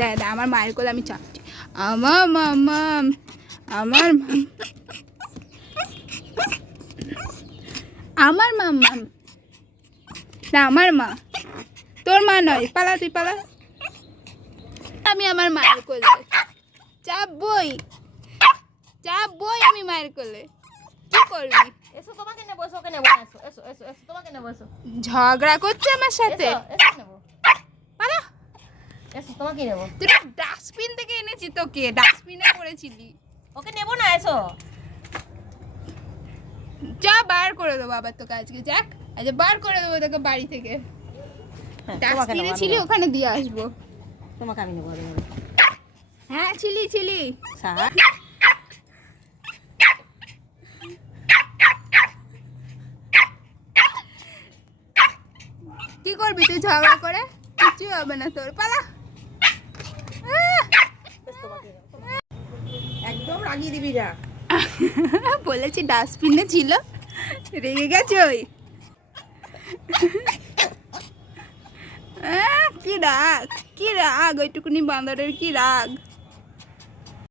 দা আমার মায়ের কোলে আমি চাপছি। আমার মামা, আমার আমার মাম্মা না, আমার মা, তোর মা নয়, পালা তুই পালা। আমি আমার মায়ের কোলে চাপবই, চাপবই আমি মায়ের কোলে। কি করবি? এসো তোমাকে নেবো, এসো ওকে নেবো, এসো এসো এসো এসো তোমাকে নেবো, এসো। ঝগড়া করছে আমার সাথে। এসো এসো নেবো, পালা। এসো তোমাকে নেবো। তুই ডাস্টবিন থেকে এনেছি তোকে, ডাস্টবিনে পড়েছিলি। ওকে নেবো না, এসো। যা বার করে দেবো আবার তোকে আজকে, যাক আজকে বার করে দেবো তোকে বাড়ি থেকে। ডাস্টবিনে ছিলি, ওখানে দিয়ে আসবো। তোমাকে আমি নেবো। হ্যাঁ ছিলি ছিলি। স্যার কি করবি তুই ঝগড়া করে? কিছু হবে না তোর, পালা। একদম রাগিয়ে দিবি না। বলেছি ডাস্টবিনে ছিল, রেগে গেছে ওই। কি রাগ, কি রাগ, ওইটুকুনি বান্দরের কি রাগ।